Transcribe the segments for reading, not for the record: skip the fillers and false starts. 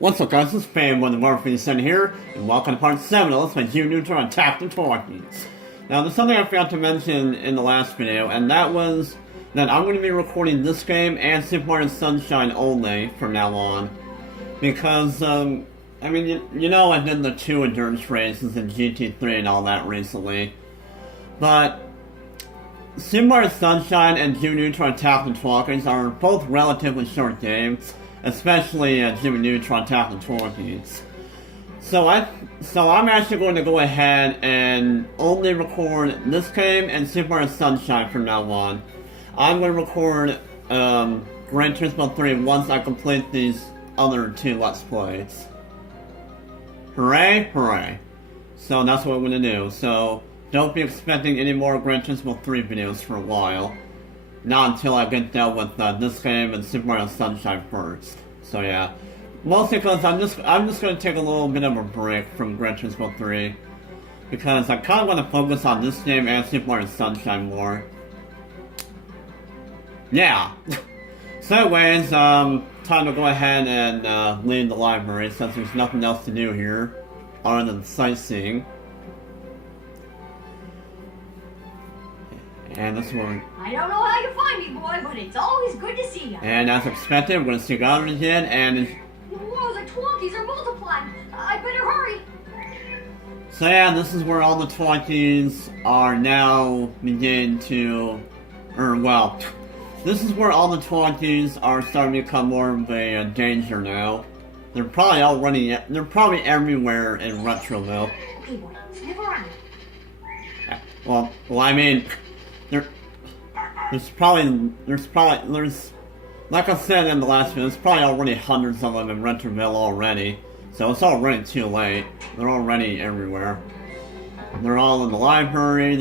What's up guys, this is Fanboy the Morphine Center here, and welcome to part 7 of Let's Play Neutron Attack the Titans. Now there's something I forgot to mention in the last video, and that was that I'm going to be recording this game and Super Mario Sunshine only from now on. Because, I mean, you know I did the 2 endurance races in GT3 and all that recently. But Super Mario Sunshine and Neutron Attack the Titans are both relatively short games. Especially Jimmy Neutron Attack the Titans. So I'm actually going to go ahead and only record this game and Super Mario Sunshine from now on. I'm going to record Gran Turismo 3 once I complete these other 2 Let's Plays. Hooray, hooray. So that's what I'm going to do. So don't be expecting any more Gran Turismo 3 videos for a while. Not until I get done with this game and Super Mario Sunshine first. So yeah. Mostly because I'm just going to take a little bit of a break from Gran Turismo 3. Because I kind of want to focus on this game and Super Mario Sunshine more. Yeah. So anyways, time to go ahead and leave the library since there's nothing else to do here. Other than sightseeing. And this one. I don't know how you find me, boy, but it's always good to see you. And as expected, we're gonna see Goddard again, and whoa, the Twonkies are multiplying. I better hurry. So yeah, this is where all the Twonkies are now beginning to, this is where all the Twonkies are starting to become more of a danger now. They're probably everywhere in Retroville. Okay, boy, sniff around. Well, I mean. There's like I said in the last video, there's probably already hundreds of them in Retroville already. So it's already too late. They're already everywhere. They're all in the library,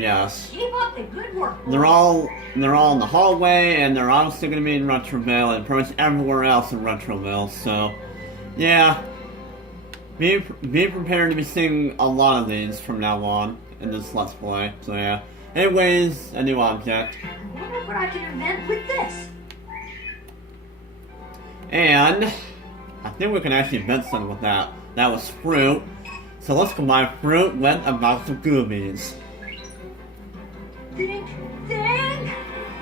yes. Keep up the good work, boy. They're all in the hallway, and they're obviously gonna be in Retroville and pretty much everywhere else in Retroville, so yeah. Be prepared to be seeing a lot of these from now on in this Let's Play, so yeah. Anyways, a new object. I wonder what I can invent with this. And I think we can actually invent something with that. That was fruit. So let's combine fruit with a box of goobies. Think,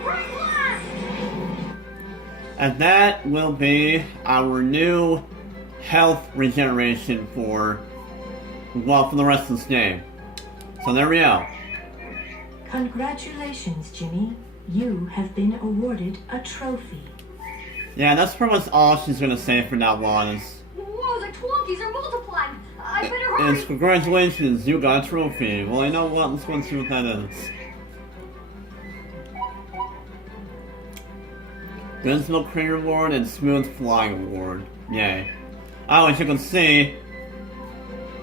right blast! And that will be our new health regeneration for the rest of this game. So there we go. Congratulations, Jimmy. You have been awarded a trophy. Yeah, that's pretty much all she's gonna say for now on. Whoa, the Twonkies are multiplying. I better hurry. It's congratulations, you got a trophy. Well, you know what? Let's go and see what that is. Gizmo Crater Award and Smooth Flying Award. Yay. Oh, as you can see,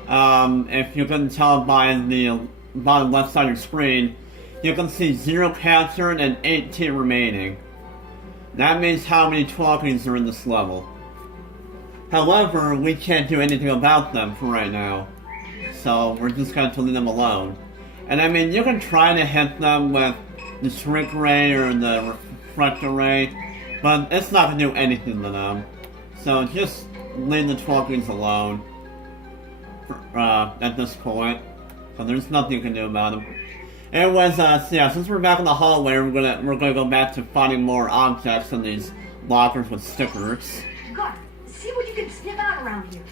if you couldn't tell by the bottom left side of your screen, you can see 0 captured and 18 remaining. That means how many Twonkies are in this level. However, we can't do anything about them for right now. So we're just going to leave them alone. And I mean, you can try to hit them with the Shrink Ray or the Reflector Ray, but it's not going to do anything to them. So just leave the Twonkies alone at this point. So there's nothing you can do about them. Anyways, so yeah, since we're back in the hallway, we're gonna go back to finding more objects in these lockers with stickers. God, see what you can sniff out around here.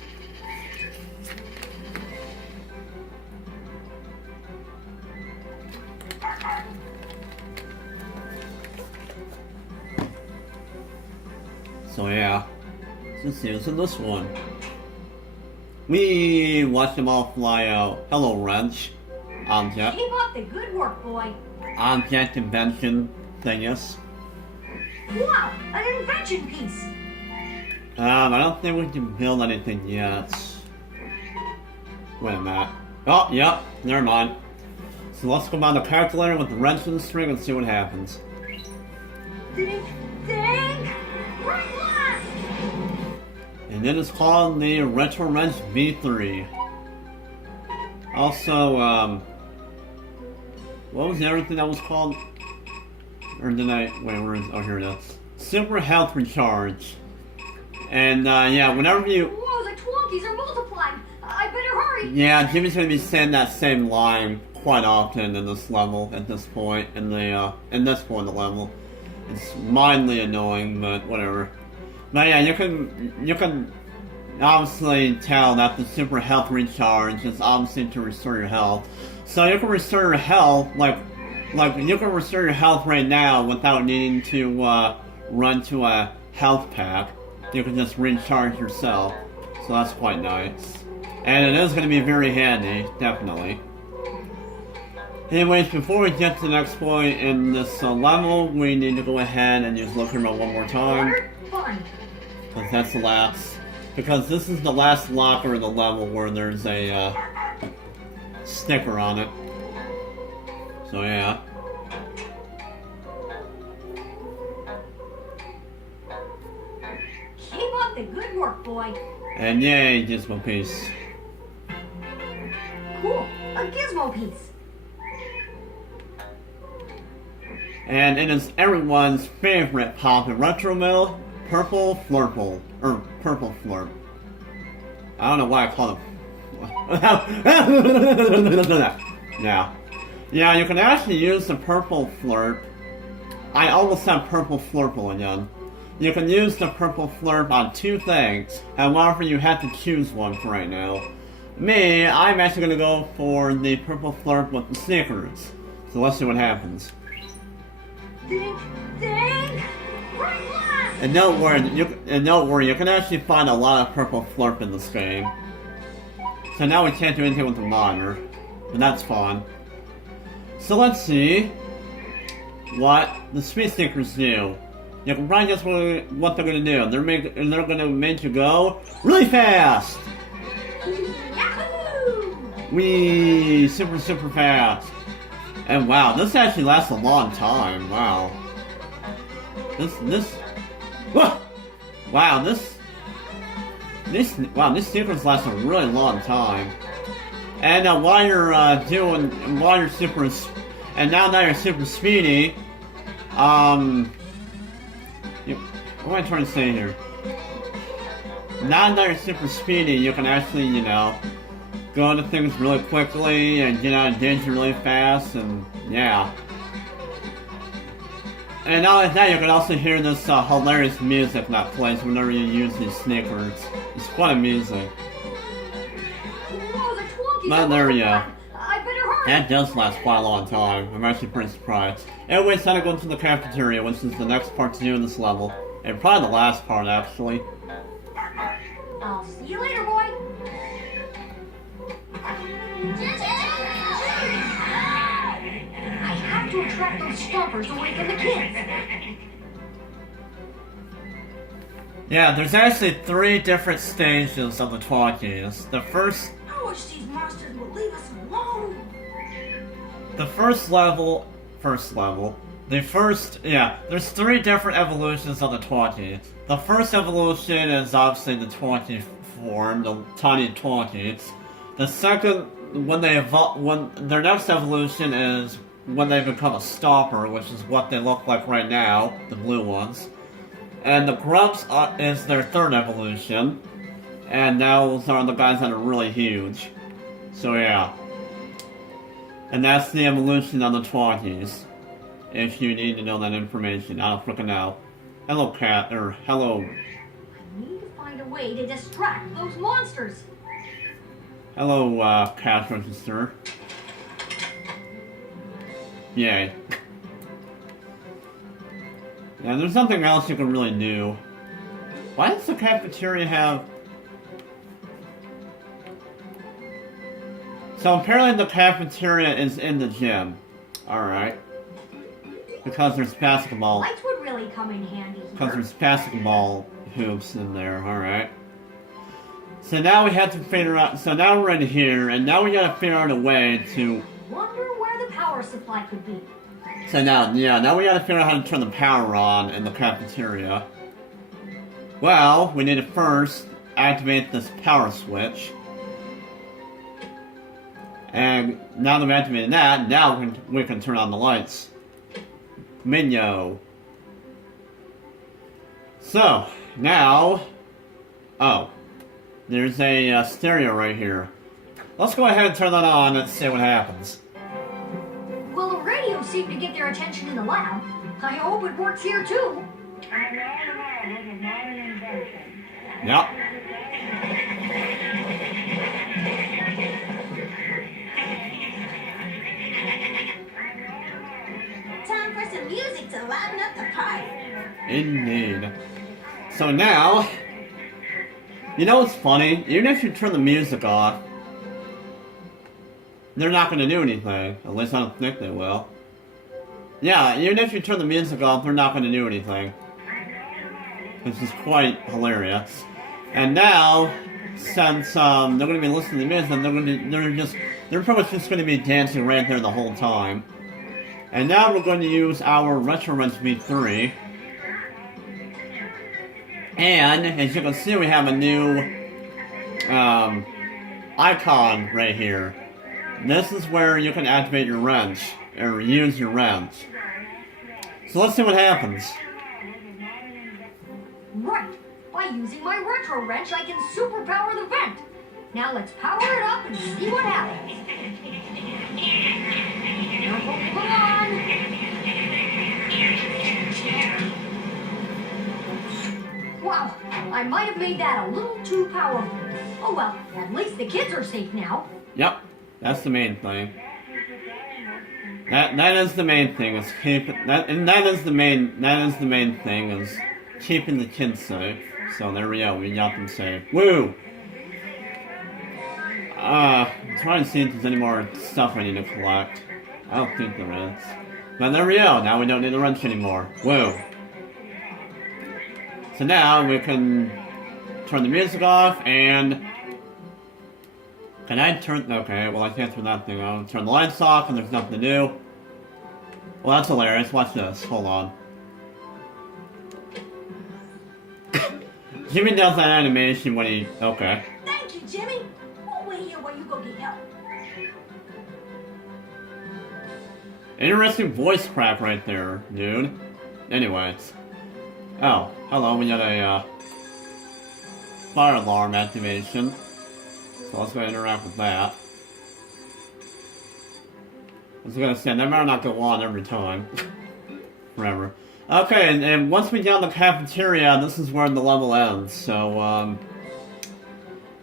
So yeah, let's see what's in this one. We watch them all fly out. Hello, Wrench. Object. Keep up the good work, boy. Object invention thingus. Wow, an invention piece. I don't think we can build anything yet. Wait a minute. Oh, yep, never mind. So let's go by the calculator with the wrench and the string and see what happens. Think, right blast! And then it's called the Retro Wrench V3. Also, what was the other thing that was called? Or did I, wait, where is, oh here it is. Super Health Recharge. And yeah, whenever you... Whoa, the Twonkies are multiplying. I better hurry. Yeah, Jimmy's gonna be saying that same line quite often in this level at this point, in this point of the level. It's mildly annoying, but whatever. But yeah, you can obviously tell that the super health recharge is obviously to restore your health. So you can restore your health, like you can restore your health right now without needing to run to a health pack. You can just recharge yourself. So that's quite nice. And it is going to be very handy, definitely. Anyways, before we get to the next point in this level, we need to go ahead and use Look Hero one more time. Fine. Because that's the last. Because this is the last locker in the level where there's a sticker on it. So yeah. Keep up the good work, boy. And yay, Gizmo piece. Cool. A gizmo piece. And it is everyone's favorite pop and retro mill, Purple Flurple. Or Purple Flurp. I don't know why I call it. Yeah. Yeah, you can actually use the Purple Flurp. I almost said Purple Flurple again. You can use the Purple Flurp on two things. However, you have to choose one for right now. Me, I'm actually going to go for the Purple Flurp with the sneakers. So let's see what happens. Ding, ding. Right glass. And don't worry, you can actually find a lot of Purple Flurp in this game. So now we can't do anything with the monitor. And that's fun. So let's see what the speed sneakers do. You can probably guess what they're gonna do. They're gonna make you go really fast! Yahoo! Whee! Super fast. And wow, this actually lasts a long time. Wow. Wow, these sneakers last a really long time. And while you're super, and now that you're super speedy, what am I trying to say here? Now that you're super speedy, you can actually, you know, go into things really quickly and get out of danger really fast, and yeah. And not like that, you can also hear this hilarious music that plays whenever you use these sneakers. It's quite amusing. Whoa, the Twonkies But are there we go. multiplying. I better hurry. That does last quite a long time. I'm actually pretty surprised. Anyways, time to go to the cafeteria, which is the next part to do in this level. And probably the last part, actually. I'll see you later, boy. I have to attract those stompers away from the kids. Yeah, there's actually 3 different stages of the Twonkies. The first... I wish these monsters would leave us alone. The first level... there's 3 different evolutions of the Twonkies. The first evolution is obviously the Twonky form, the tiny Twonkies. The second, when their next evolution is when they become a Stomper, which is what they look like right now, the blue ones. And the Grumps is their third evolution. And those are the guys that are really huge. So yeah. And that's the evolution of the Twonkies. If you need to know that information, I don't freaking know. Hello, cat, or hello. I need to find a way to distract those monsters. Hello, cash register. Yay. Yeah, there's nothing else you can really do. Why does the cafeteria have... So apparently the cafeteria is in the gym. Alright. Because there's basketball. Lights would really come in handy here. Because there's basketball hoops in there, alright. So now we have to figure out... So now we're in here, and now we gotta figure out a way to... Wonder where the power supply could be. So now we gotta figure out how to turn the power on in the cafeteria. Well, we need to first activate this power switch. And now that we've activated that, now we can turn on the lights. Menu. So, now, Oh. There's a stereo right here. Let's go ahead and turn that on and see what happens. Well, the radio seemed to get their attention in the lab. I hope it works here too. Yep. Time for some music to liven up the party. Indeed. So now, you know what's funny? Even if you turn the music off, they're not going to do anything. At least I don't think they will. Yeah, even if you turn the music off, they're not going to do anything. This is quite hilarious. And now, since they're going to be listening to music, they're pretty much just going to be dancing right there the whole time. And now we're going to use our Retro Wrench V3. And, as you can see, we have a new icon right here. This is where you can activate your wrench, or use your wrench. So let's see what happens. Right. By using my retro wrench, I can superpower the vent. Now let's power it up and see what happens. Come on. Wow, I might have made that a little too powerful. Oh well, at least the kids are safe now. Yep, that's the main thing. That is the main thing. Is that is the main thing is keeping the kids safe. So there we go. We got them safe. Woo! I'm trying to see if there's any more stuff I need to collect. I don't think there is. But there we go. Now we don't need the wrench anymore. Woo! So now we can turn the music off and... Can I turn... Okay, well I can't turn that thing on. Turn the lights off and there's nothing to do. Well, that's hilarious. Watch this. Hold on. Jimmy does that animation when he... Okay. Thank you, Jimmy. We'll wait here while you go get help. Interesting voice crack right there, dude. Anyways. Oh, hello. We got a fire alarm activation. So let's go interact with that. I was gonna say, that might not go on every time. Forever. Okay, and once we get on the cafeteria, this is where the level ends. So,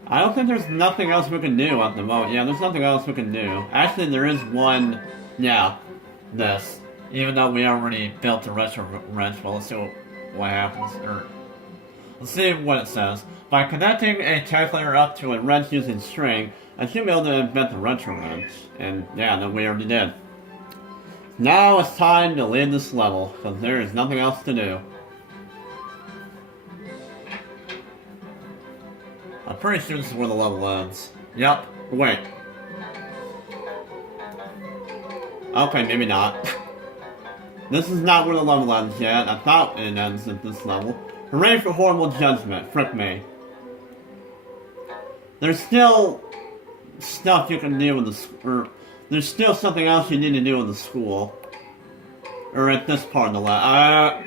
I don't think there's nothing else we can do at the moment. Yeah, there's nothing else we can do. Actually, there is one, yeah, this. Even though we already built the retro wrench, well, let's see what happens. Let's see what it says. By connecting a calculator up to a wrench using string, I should be able to invent the retro wrench. And yeah, then we already did. Now it's time to leave this level, because there is nothing else to do. I'm pretty sure this is where the level ends. Yep, wait. Okay, maybe not. This is not where the level ends yet. I thought it ends at this level. Hooray for horrible judgment, frick me. There's still stuff you can do in the there's still something else you need to do in the school. Or at this part of the lab.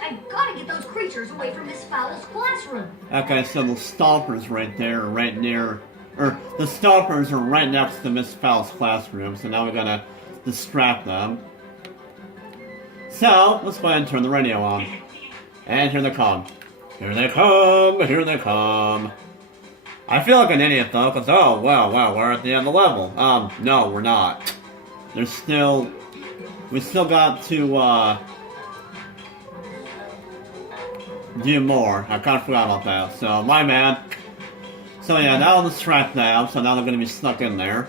I've gotta get those creatures away from Miss Fowler's classroom. Okay, so the stompers right there are right near... Or, the stompers are right next to Miss Fowler's classroom, so now we gotta distract them. So, let's go ahead and turn the radio on. And here they come. Here they come, here they come. I feel like an idiot though, because oh, wow, we're at the end of the level. No, we're not. There's still... We still got to, do more. I kind of forgot about that, so my bad. So yeah, that'll distract them, so now they're going to be stuck in there.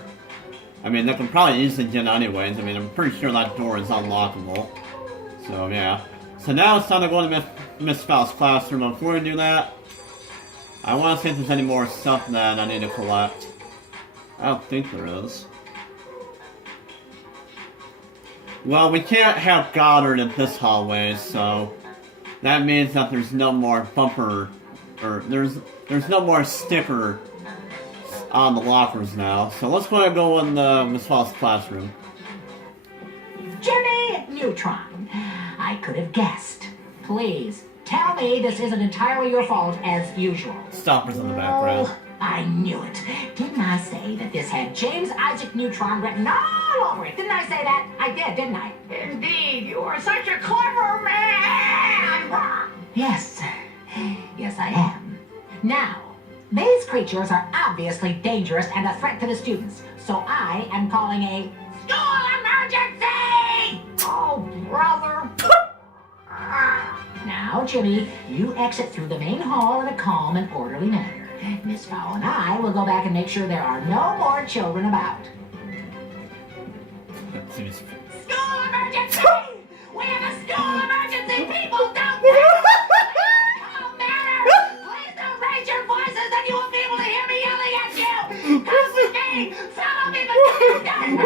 I mean, they can probably easily get anyways. I mean, I'm pretty sure that door is unlockable. So yeah. So now it's time to go to Miss Fowler's classroom. Before we do that, I want to see if there's any more stuff that I need to collect. I don't think there is. Well, we can't have Goddard in this hallway, so that means that there's no more bumper, or there's no more sticker on the lockers now. So let's go ahead and go in the Miss Fowler's classroom. Jimmy Neutron. I could have guessed. Please, Tell me this isn't entirely your fault as usual. Stoppers in the background. Oh, I knew it. Didn't I say that this had James Isaac Neutron written all over it? Didn't I say that? I did, didn't I? Indeed, you are such a clever man! Yes. Yes, I am. Now, these creatures are obviously dangerous and a threat to the students, so I am calling a school emergency! Oh, brother. Now, Jimmy, you exit through the main hall in a calm and orderly manner. Miss Fowl and I will go back and make sure there are no more children about. School emergency! We have a school emergency! People, don't panic! Calm manner! Please don't raise your voices, then you won't be able to hear me yelling at you! Come with me! Follow me, but don't panic!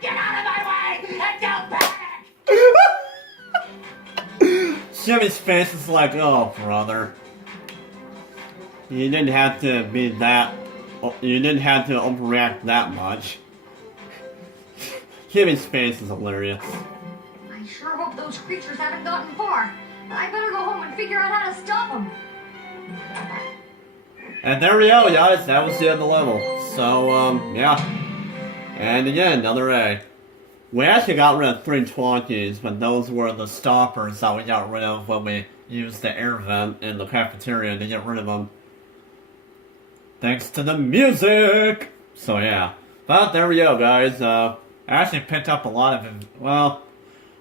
Get out of my way! And don't panic! Jimmy's face is like, oh, brother. You didn't have to be that. You didn't have to overreact that much. Jimmy's face is hilarious. I sure hope those creatures haven't gotten far. I better go home and figure out how to stop them. And there we go, guys. That was the end of the level. So, yeah. And again, another A. We actually got rid of 3 twonkies, but those were the stoppers that we got rid of when we used the air vent in the cafeteria to get rid of them. Thanks to the music! So yeah. But there we go, guys. I actually picked up a lot of... Well,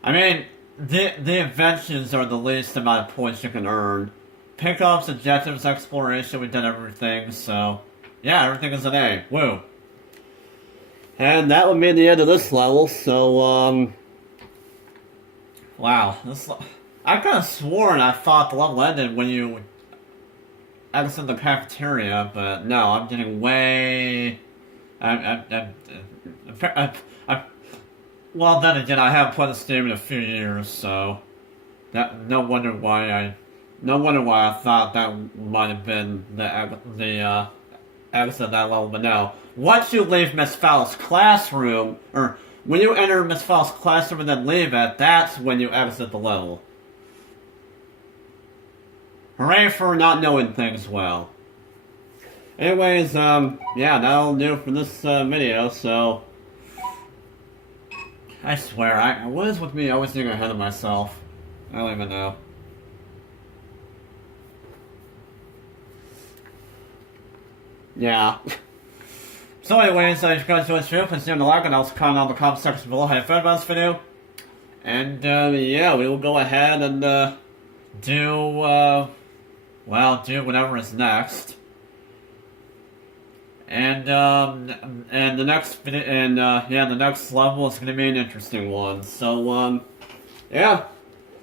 I mean, the inventions are the least amount of points you can earn. Pickups, objectives, exploration, we did everything, so... Yeah, everything is an A. Woo! And that would be the end of this level, so, Wow, I could have sworn I thought the level ended when you exit the cafeteria, but no, I'm getting way... Well, then again, I haven't played this game in a few years, so... No wonder why I thought that might have been the exit of that level, but no. Once you leave Miss Fowl's classroom, or when you enter Miss Fowl's classroom and then leave it, that's when you exit the level. Hooray for not knowing things well. Anyways, yeah, that'll do it for this video, so... I swear, what is with me always getting ahead of myself? I don't even know. Yeah. So anyways, if you guys enjoyed this video, please leave a like and also comment on the comment section below how you felt about this video. And, yeah, we will go ahead and, do whatever is next. And the next video, the next level is gonna be an interesting one. So, yeah.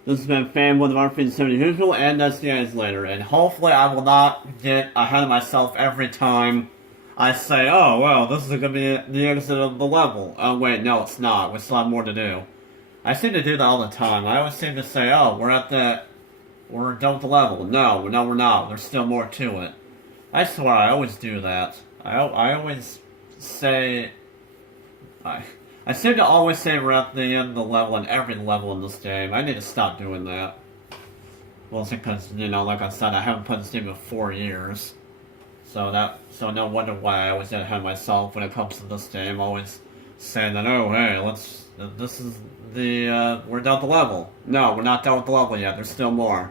This has been Fanboy of RP70 usual, and I'll see you guys later. And hopefully I will not get ahead of myself every time I say, oh, well, this is going to be the exit of the level. Oh, wait, no, it's not. We still have more to do. I seem to do that all the time. I always seem to say, oh, we're done with the level. No, we're not. There's still more to it. I swear, I always do that. I always say... I seem to always say we're at the end of the level in every level in this game. I need to stop doing that. Well, it's because, you know, like I said, I haven't played this game in 4 years. So no wonder why I always get ahead of myself when it comes to this game. Always saying that, oh, hey, this is the, we're done with the level. No, we're not done with the level yet. There's still more.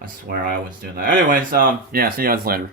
I swear I always do that. Anyways, yeah, see you guys later.